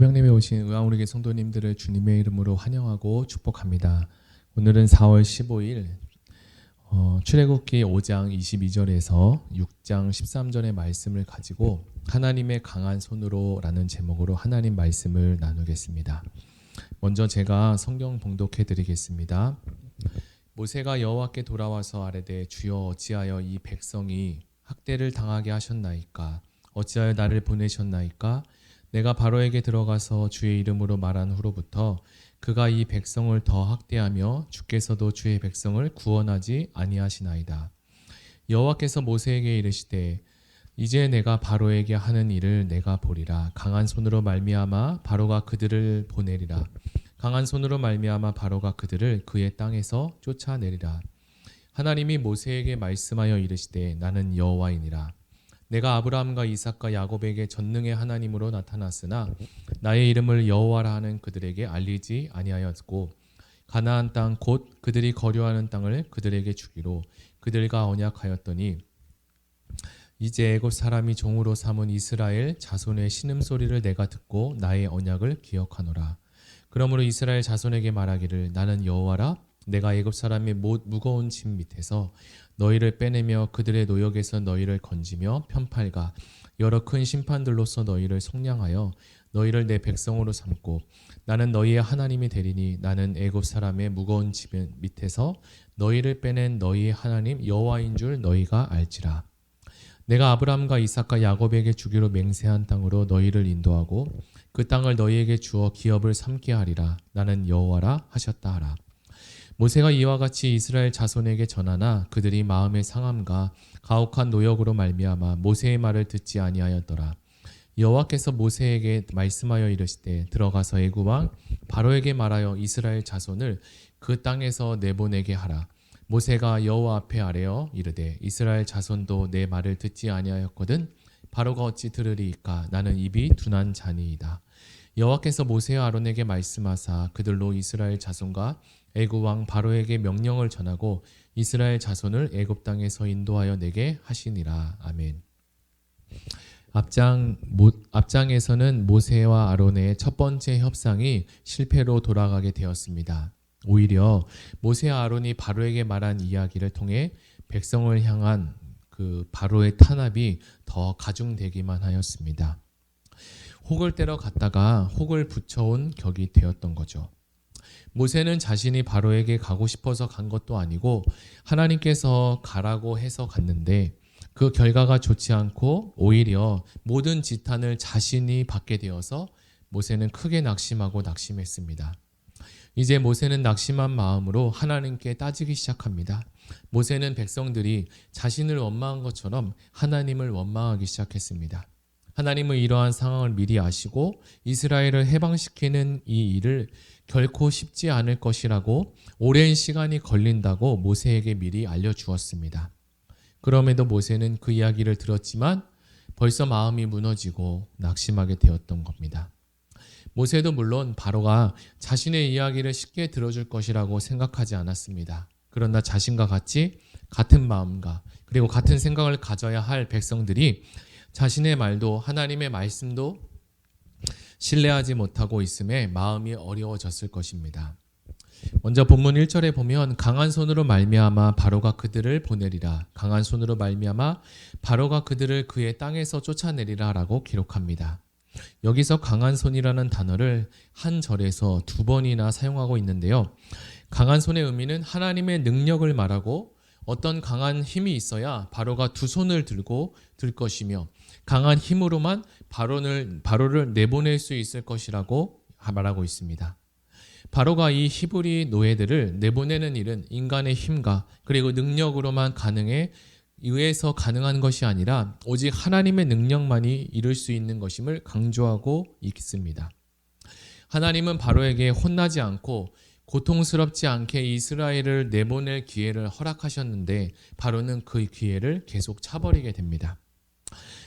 새벽님에 오신 의왕우리교회 성도님들을 주님의 이름으로 환영하고 축복합니다. 오늘은 4월 15일 출애굽기 5장 22절에서 6장 13절의 말씀을 가지고 하나님의 강한 손으로 라는 제목으로 하나님 말씀을 나누겠습니다. 먼저 제가 성경 봉독해 드리겠습니다. 모세가 여호와께 돌아와서 아뢰되 주여 어찌하여 이 백성이 학대를 당하게 하셨나이까? 어찌하여 나를 보내셨나이까? 내가 바로에게 들어가서 주의 이름으로 말한 후로부터 그가 이 백성을 더 학대하며 주께서도 주의 백성을 구원하지 아니하시나이다. 여호와께서 모세에게 이르시되 이제 내가 바로에게 하는 일을 내가 보리라. 강한 손으로 말미암아 바로가 그들을 보내리라. 강한 손으로 말미암아 바로가 그들을 그의 땅에서 쫓아내리라. 하나님이 모세에게 말씀하여 이르시되 나는 여호와이니라. 내가 아브라함과 이삭과 야곱에게 전능의 하나님으로 나타났으나 나의 이름을 여호와라 하는 그들에게 알리지 아니하였고 가나안 땅 곧 그들이 거류하는 땅을 그들에게 주기로 그들과 언약하였더니 이제 애굽 사람이 종으로 삼은 이스라엘 자손의 신음소리를 내가 듣고 나의 언약을 기억하노라. 그러므로 이스라엘 자손에게 말하기를 나는 여호와라. 내가 애굽 사람의 무거운 짐 밑에서 너희를 빼내며 그들의 노역에서 너희를 건지며 편팔가 여러 큰 심판들로서 너희를 속량하여 너희를 내 백성으로 삼고 나는 너희의 하나님이 되리니 나는 애굽 사람의 무거운 짐 밑에서 너희를 빼낸 너희의 하나님 여호와인 줄 너희가 알지라. 내가 아브라함과 이삭과 야곱에게 주기로 맹세한 땅으로 너희를 인도하고 그 땅을 너희에게 주어 기업을 삼게 하리라. 나는 여호와라 하셨다 하라. 모세가 이와 같이 이스라엘 자손에게 전하나 그들이 마음의 상함과 가혹한 노역으로 말미암아 모세의 말을 듣지 아니하였더라. 여호와께서 모세에게 말씀하여 이르시되 들어가서 애굽 왕 바로에게 말하여 이스라엘 자손을 그 땅에서 내보내게 하라. 모세가 여호와 앞에 아뢰어 이르되 이스라엘 자손도 내 말을 듣지 아니하였거든 바로가 어찌 들으리이까? 나는 입이 둔한 자니이다. 여호와께서 모세와 아론에게 말씀하사 그들로 이스라엘 자손과 애굽 왕 바로에게 명령을 전하고 이스라엘 자손을 애굽 땅에서 인도하여 내게 하시니라. 아멘. 앞장에서는 모세와 아론의 첫 번째 협상이 실패로 돌아가게 되었습니다. 오히려 모세와 아론이 바로에게 말한 이야기를 통해 백성을 향한 그 바로의 탄압이 더 가중되기만 하였습니다. 혹을 때려 갔다가 혹을 붙여온 격이 되었던 거죠. 모세는 자신이 바로에게 가고 싶어서 간 것도 아니고 하나님께서 가라고 해서 갔는데 그 결과가 좋지 않고 오히려 모든 지탄을 자신이 받게 되어서 모세는 크게 낙심하고 낙심했습니다. 이제 모세는 낙심한 마음으로 하나님께 따지기 시작합니다. 모세는 백성들이 자신을 원망한 것처럼 하나님을 원망하기 시작했습니다. 하나님은 이러한 상황을 미리 아시고 이스라엘을 해방시키는 이 일을 결코 쉽지 않을 것이라고 오랜 시간이 걸린다고 모세에게 미리 알려주었습니다. 그럼에도 모세는 그 이야기를 들었지만 벌써 마음이 무너지고 낙심하게 되었던 겁니다. 모세도 물론 바로가 자신의 이야기를 쉽게 들어줄 것이라고 생각하지 않았습니다. 그러나 자신과 같은 마음과 그리고 같은 생각을 가져야 할 백성들이 자신의 말도 하나님의 말씀도 신뢰하지 못하고 있음에 마음이 어려워졌을 것입니다. 먼저 본문 1절에 보면 강한 손으로 말미암아 바로가 그들을 보내리라. 강한 손으로 말미암아 바로가 그들을 그의 땅에서 쫓아내리라 라고 기록합니다. 여기서 강한 손이라는 단어를 한 절에서 두 번이나 사용하고 있는데요. 강한 손의 의미는 하나님의 능력을 말하고 어떤 강한 힘이 있어야 바로가 두 손을 들고 들 것이며 강한 힘으로만 바로를 내보낼 수 있을 것이라고 말하고 있습니다. 바로가 이 히브리 노예들을 내보내는 일은 인간의 힘과 그리고 능력으로만 의해서 가능한 것이 아니라 오직 하나님의 능력만이 이룰 수 있는 것임을 강조하고 있습니다. 하나님은 바로에게 혼나지 않고 고통스럽지 않게 이스라엘을 내보낼 기회를 허락하셨는데 바로는 그 기회를 계속 차버리게 됩니다.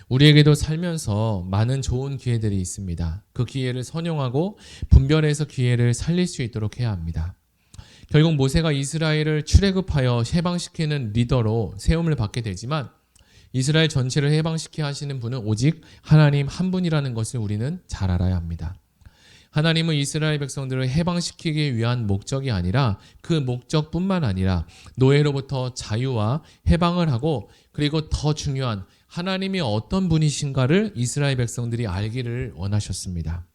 우리에게도 살면서 많은 좋은 기회들이 있습니다. 그 기회를 선용하고 분별해서 기회를 살릴 수 있도록 해야 합니다. 결국 모세가 이스라엘을 출애굽하여 해방시키는 리더로 세움을 받게 되지만 이스라엘 전체를 해방시키게 하시는 분은 오직 하나님 한 분이라는 것을 우리는 잘 알아야 합니다. 하나님은 이스라엘 백성들을 해방시키기 위한 목적이 아니라 그 목적뿐만 아니라 노예로부터 자유와 해방을 하고, 그리고 더 중요한 하나님이 어떤 분이신가를 이스라엘 백성들이 알기를 원하셨습니다.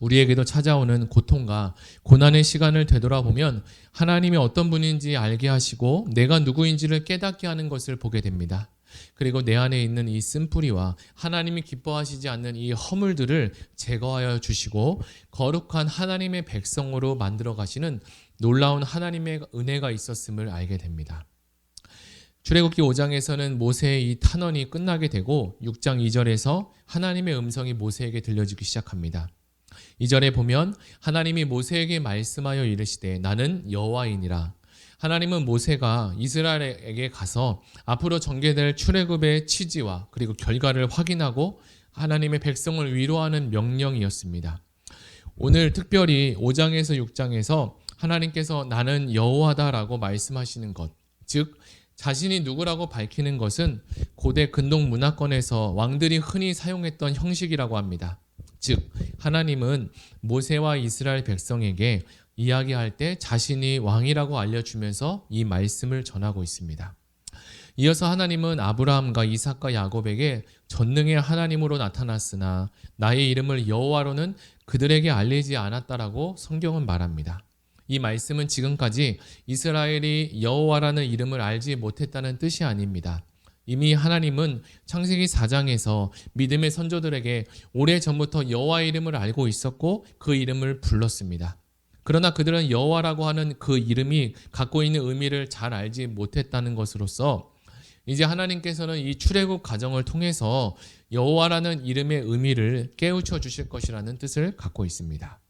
우리에게도 찾아오는 고통과 고난의 시간을 되돌아보면 하나님이 어떤 분인지 알게 하시고 내가 누구인지를 깨닫게 하는 것을 보게 됩니다. 그리고 내 안에 있는 이 쓴뿌리와 하나님이 기뻐하시지 않는 이 허물들을 제거하여 주시고 거룩한 하나님의 백성으로 만들어 가시는 놀라운 하나님의 은혜가 있었음을 알게 됩니다. 출애굽기 5장에서는 모세의 이 탄원이 끝나게 되고 6장 2절에서 하나님의 음성이 모세에게 들려주기 시작합니다. 2절에 보면 하나님이 모세에게 말씀하여 이르시되 나는 여호와이니라. 하나님은 모세가 이스라엘에게 가서 앞으로 전개될 출애굽의 취지와 그리고 결과를 확인하고 하나님의 백성을 위로하는 명령이었습니다. 오늘 특별히 5장에서 6장에서 하나님께서 나는 여호와다라고 말씀하시는 것, 즉 자신이 누구라고 밝히는 것은 고대 근동 문화권에서 왕들이 흔히 사용했던 형식이라고 합니다. 즉 하나님은 모세와 이스라엘 백성에게 이야기할 때 자신이 왕이라고 알려주면서 이 말씀을 전하고 있습니다. 이어서 하나님은 아브라함과 이삭과 야곱에게 전능의 하나님으로 나타났으나 나의 이름을 여호와로는 그들에게 알리지 않았다라고 성경은 말합니다. 이 말씀은 지금까지 이스라엘이 여호와라는 이름을 알지 못했다는 뜻이 아닙니다. 이미 하나님은 창세기 4장에서 믿음의 선조들에게 오래전부터 여호와의 이름을 알고 있었고 그 이름을 불렀습니다. 그러나 그들은 여호와라고 하는 그 이름이 갖고 있는 의미를 잘 알지 못했다는 것으로서 이제 하나님께서는 이 출애굽 과정을 통해서 여호와라는 이름의 의미를 깨우쳐 주실 것이라는 뜻을 갖고 있습니다.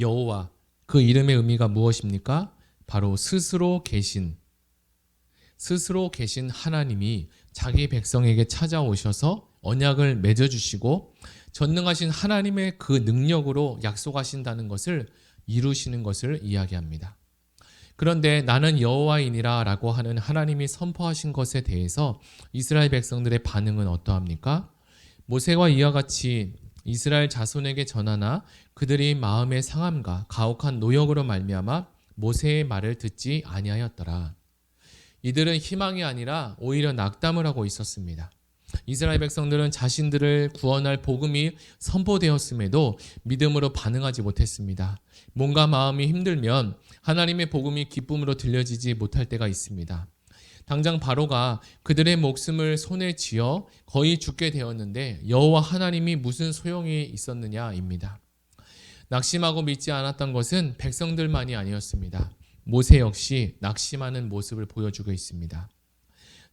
여호와, 그 이름의 의미가 무엇입니까? 바로 스스로 계신 하나님이 자기 백성에게 찾아오셔서 언약을 맺어주시고 전능하신 하나님의 그 능력으로 약속하신다는 것을 이루시는 것을 이야기합니다. 그런데 나는 여호와이니라 라고 하는 하나님이 선포하신 것에 대해서 이스라엘 백성들의 반응은 어떠합니까? 모세와 이와 같이 이스라엘 자손에게 전하나 그들이 마음의 상함과 가혹한 노역으로 말미암아 모세의 말을 듣지 아니하였더라. 이들은 희망이 아니라 오히려 낙담을 하고 있었습니다. 이스라엘 백성들은 자신들을 구원할 복음이 선포되었음에도 믿음으로 반응하지 못했습니다. 뭔가 마음이 힘들면 하나님의 복음이 기쁨으로 들려지지 못할 때가 있습니다. 당장 바로가 그들의 목숨을 손에 쥐어 거의 죽게 되었는데 여호와 하나님이 무슨 소용이 있었느냐입니다. 낙심하고 믿지 않았던 것은 백성들만이 아니었습니다. 모세 역시 낙심하는 모습을 보여주고 있습니다.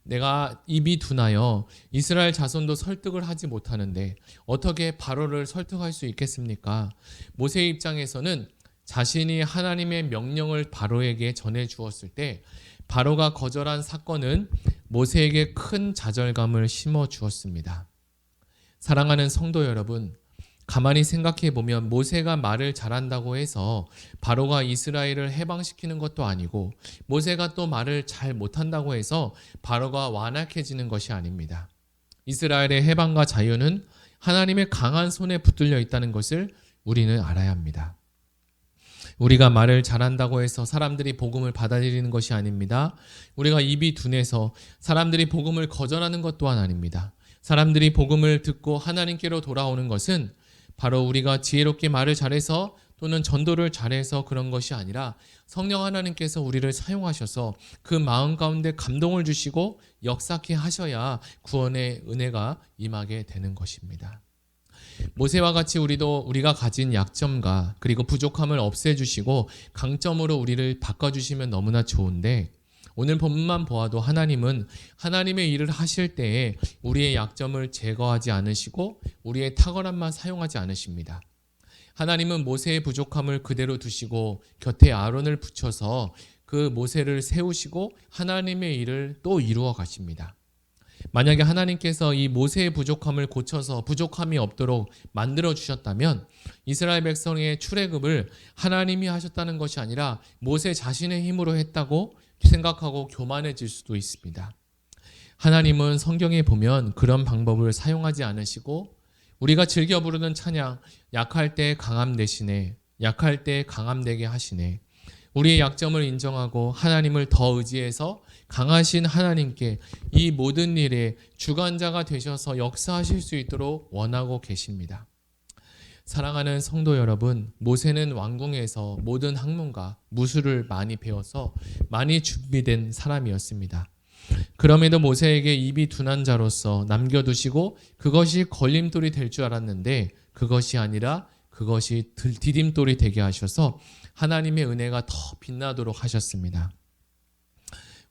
내가 입이 둔하여 이스라엘 자손도 설득을 하지 못하는데 어떻게 바로를 설득할 수 있겠습니까? 모세의 입장에서는 자신이 하나님의 명령을 바로에게 전해 주었을 때 바로가 거절한 사건은 모세에게 큰 좌절감을 심어 주었습니다. 사랑하는 성도 여러분, 가만히 생각해 보면 모세가 말을 잘한다고 해서 바로가 이스라엘을 해방시키는 것도 아니고 모세가 또 말을 잘 못한다고 해서 바로가 완악해지는 것이 아닙니다. 이스라엘의 해방과 자유는 하나님의 강한 손에 붙들려 있다는 것을 우리는 알아야 합니다. 우리가 말을 잘한다고 해서 사람들이 복음을 받아들이는 것이 아닙니다. 우리가 입이 둔해서 사람들이 복음을 거절하는 것 또한 아닙니다. 사람들이 복음을 듣고 하나님께로 돌아오는 것은 바로 우리가 지혜롭게 말을 잘해서 또는 전도를 잘해서 그런 것이 아니라 성령 하나님께서 우리를 사용하셔서 그 마음 가운데 감동을 주시고 역사케 하셔야 구원의 은혜가 임하게 되는 것입니다. 모세와 같이 우리가 가진 약점과 그리고 부족함을 없애주시고 강점으로 우리를 바꿔주시면 너무나 좋은데 오늘 본문만 보아도 하나님은 하나님의 일을 하실 때에 우리의 약점을 제거하지 않으시고 우리의 탁월함만 사용하지 않으십니다. 하나님은 모세의 부족함을 그대로 두시고 곁에 아론을 붙여서 그 모세를 세우시고 하나님의 일을 또 이루어 가십니다. 만약에 하나님께서 이 모세의 부족함을 고쳐서 부족함이 없도록 만들어 주셨다면 이스라엘 백성의 출애굽을 하나님이 하셨다는 것이 아니라 모세 자신의 힘으로 했다고 생각하고 교만해질 수도 있습니다. 하나님은 성경에 보면 그런 방법을 사용하지 않으시고 우리가 즐겨 부르는 찬양, 약할 때 강함 되시네, 약할 때 강함 되게 하시네. 우리의 약점을 인정하고 하나님을 더 의지해서 강하신 하나님께 이 모든 일에 주관자가 되셔서 역사하실 수 있도록 원하고 계십니다. 사랑하는 성도 여러분, 모세는 왕궁에서 모든 학문과 무술을 많이 배워서 많이 준비된 사람이었습니다. 그럼에도 모세에게 입이 둔한 자로서 남겨두시고 그것이 걸림돌이 될 줄 알았는데 그것이 아니라 그것이 디딤돌이 되게 하셔서 하나님의 은혜가 더 빛나도록 하셨습니다.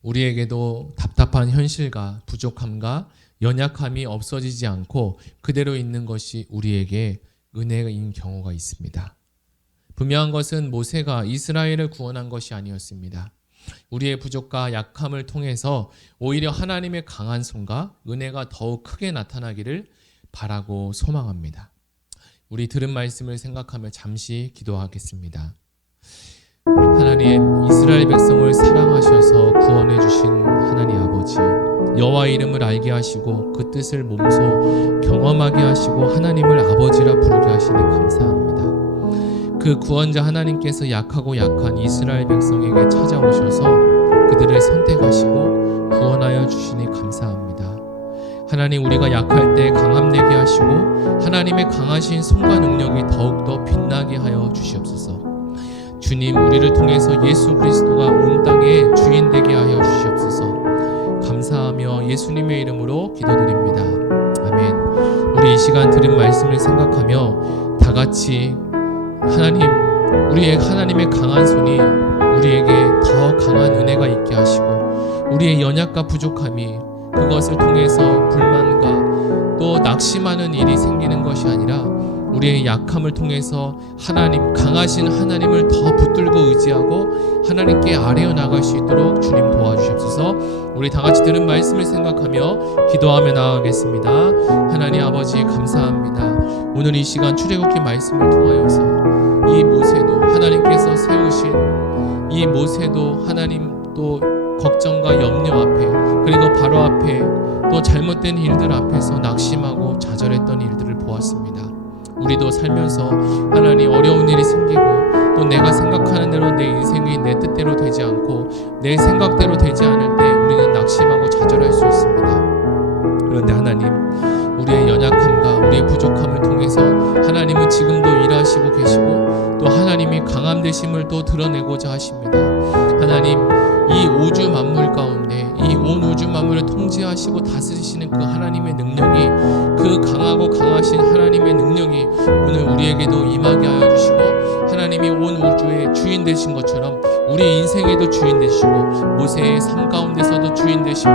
우리에게도 답답한 현실과 부족함과 연약함이 없어지지 않고 그대로 있는 것이 우리에게 은혜인 경우가 있습니다. 분명한 것은 모세가 이스라엘을 구원한 것이 아니었습니다. 우리의 부족과 약함을 통해서 오히려 하나님의 강한 손과 은혜가 더욱 크게 나타나기를 바라고 소망합니다. 우리 들은 말씀을 생각하며 잠시 기도하겠습니다. 하나님, 이스라엘 백성을 사랑하셔서 구원해 주신 하나님 아버지, 여호와의 이름을 알게 하시고 그 뜻을 몸소 경험하게 하시고 하나님을 아버지라 부르게 하시니 감사합니다. 그 구원자 하나님께서 약하고 약한 이스라엘 백성에게 찾아오셔서 그들을 선택하시고 구원하여 주시니 감사합니다. 하나님, 우리가 약할 때 강함되게 하시고 하나님의 강하신 손과 능력이 더욱더 빛나게 하여 주시옵소서. 주님, 우리를 통해서 예수 그리스도가 온 땅의 주인 되게 하여 주시옵소서. 감사하며 예수님의 이름으로 기도드립니다. 아멘. 우리 이 시간 들은 말씀을 생각하며 다 같이 하나님, 우리의 하나님의 강한 손이 우리에게 더 강한 은혜가 있게 하시고 우리의 연약과 부족함이 그것을 통해서 불만과 또 낙심하는 일이 생기는 것이 아니라 우리의 약함을 통해서 하나님, 강하신 하나님을 더 붙들고 의지하고 하나님께 아뢰어 나갈 수 있도록 주님 도와주시옵소서. 우리 다 같이 들은 말씀을 생각하며 기도하며 나아가겠습니다. 하나님 아버지, 감사합니다. 오늘 이 시간 출애굽기 말씀을 통하여서 이 모세도 하나님께서 세우신 이 모세도 하나님 또 걱정과 염려 앞에 그리고 바로 앞에 또 잘못된 일들 앞에서 낙심하고 좌절했던 일들을 보았습니다. 우리도 살면서 하나님 어려운 일이 생기고 또 내가 생각하는 대로 내 인생이 내 뜻대로 되지 않고 내 생각대로 되지 않을 때 우리는 낙심하고 좌절할 수 있습니다. 그런데 하나님, 우리의 연약함과 우리의 부족함을 통해서 하나님은 지금도 일하시고 계시고 또 하나님이 강함 되심을 또 드러내고자 하십니다. 하나님, 이 우주 만물 가운데 이 온 우주 만물을 통제하시고 다스리시는 그 하나님의 능력이, 그 강하고 강하신 하나님의 능력이 오늘 우리에게도 임하게 하여 주시고 하나님이 온 우주의 주인 되신 것처럼 우리 인생에도 주인 되시고 모세의 삶 가운데서도 주인 되시고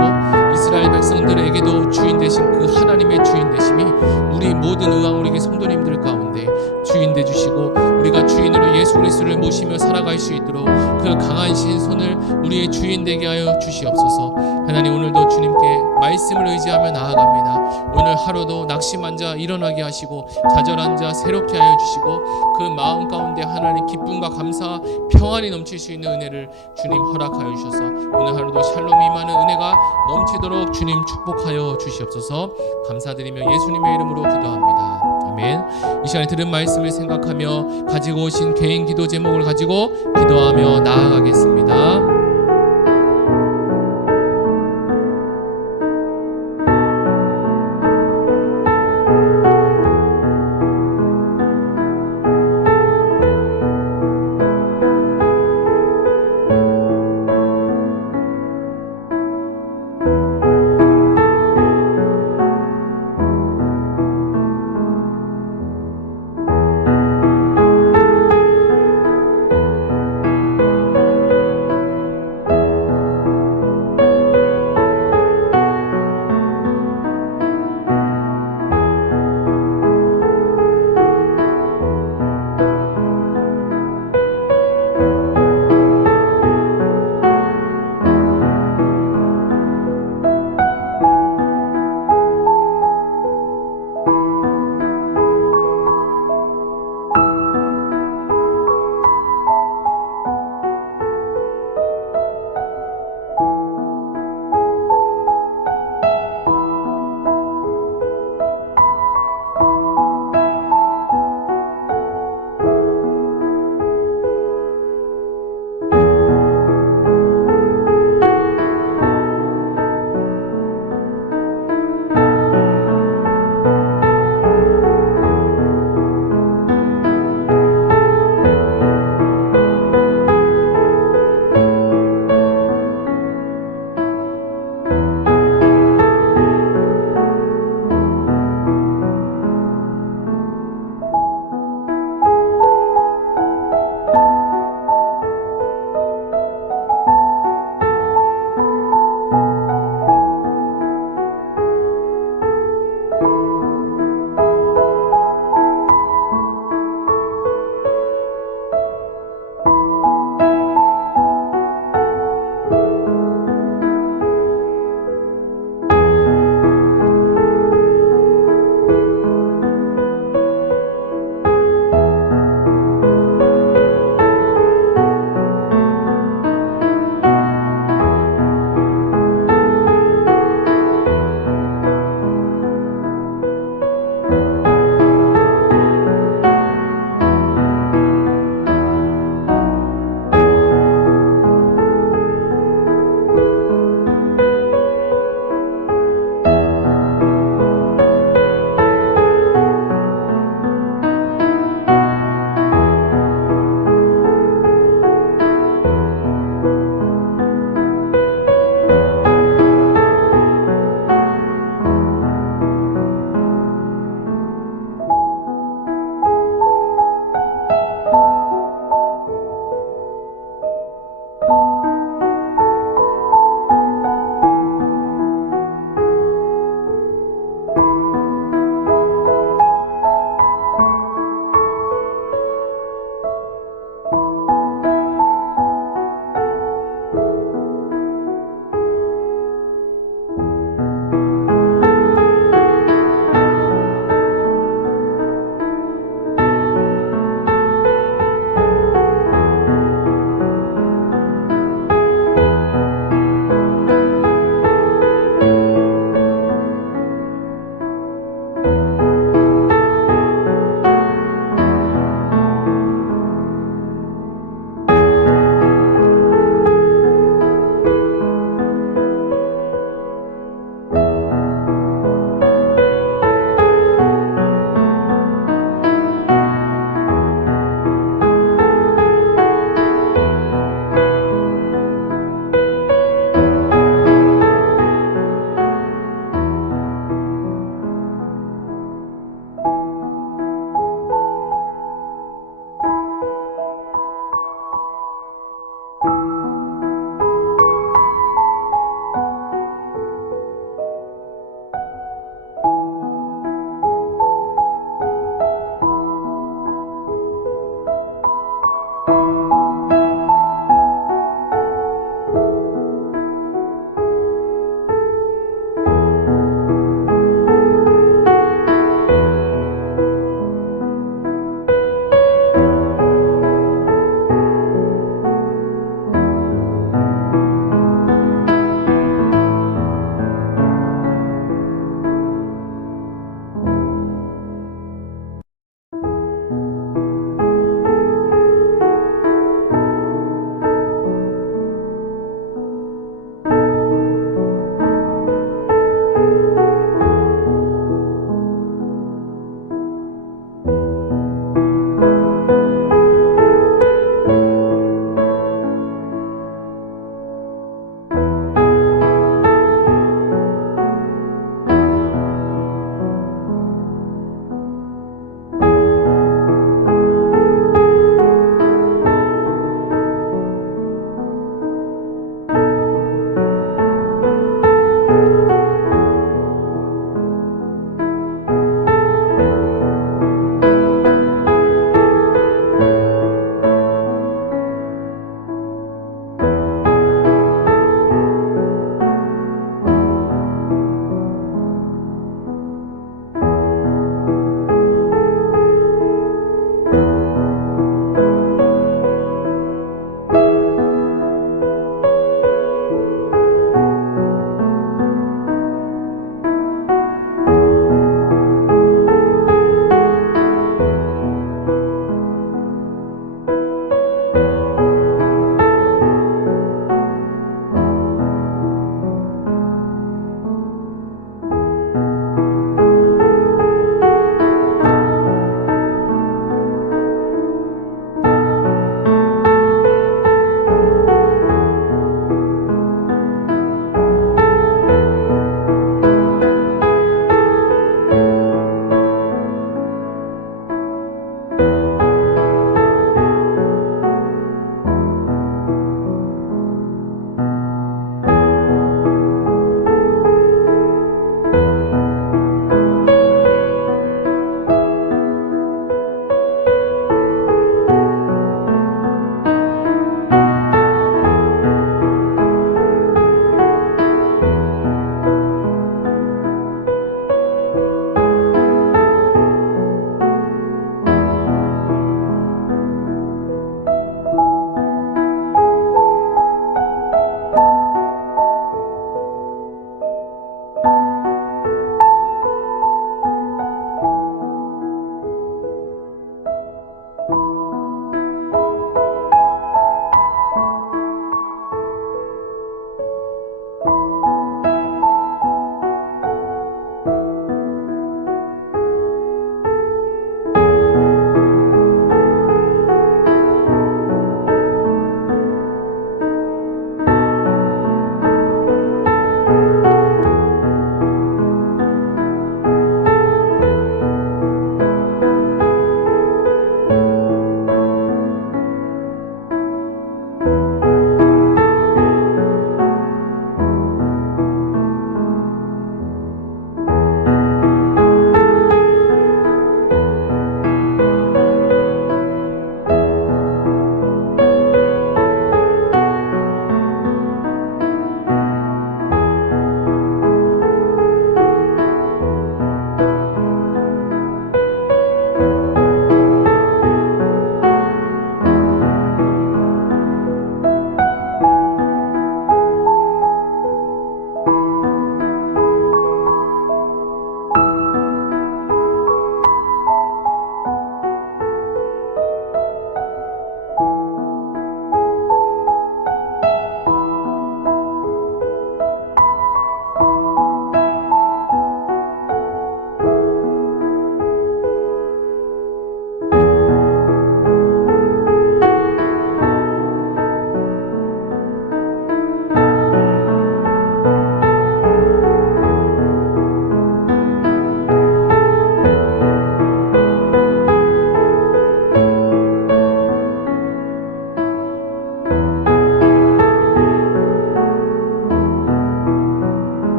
이스라엘 백성들에게도 주인 되신 그 하나님의 주인 되심이 우리 모든 의왕우리교 성도님들 가운데 주인 되 주시고 우리가 주인으로 예수 그리스도를 모시며 살아갈 수 있도록 그 강하신 손을 우리의 주인 되게 하여 주시옵소서. 하나님, 오늘도 주님께 말씀을 의지하며 나아갑니다. 오늘 하루도 낙심한 자 일어나게 하시고 좌절한 자 새롭게 하여 주시고 그 마음 가운데 하나님 기쁨과 감사와 평안이 넘칠 수 있는 은혜를 주님 허락하여 주셔서 오늘 하루도 샬롬이 임하는 은혜가 넘치도록 주님 축복하여 주시옵소서. 감사드리며 예수님의 이름으로 기도합니다. 아멘. 이 시간에 들은 말씀을 생각하며 가지고 오신 개인 기도 제목을 가지고 기도하며 나아가겠습니다.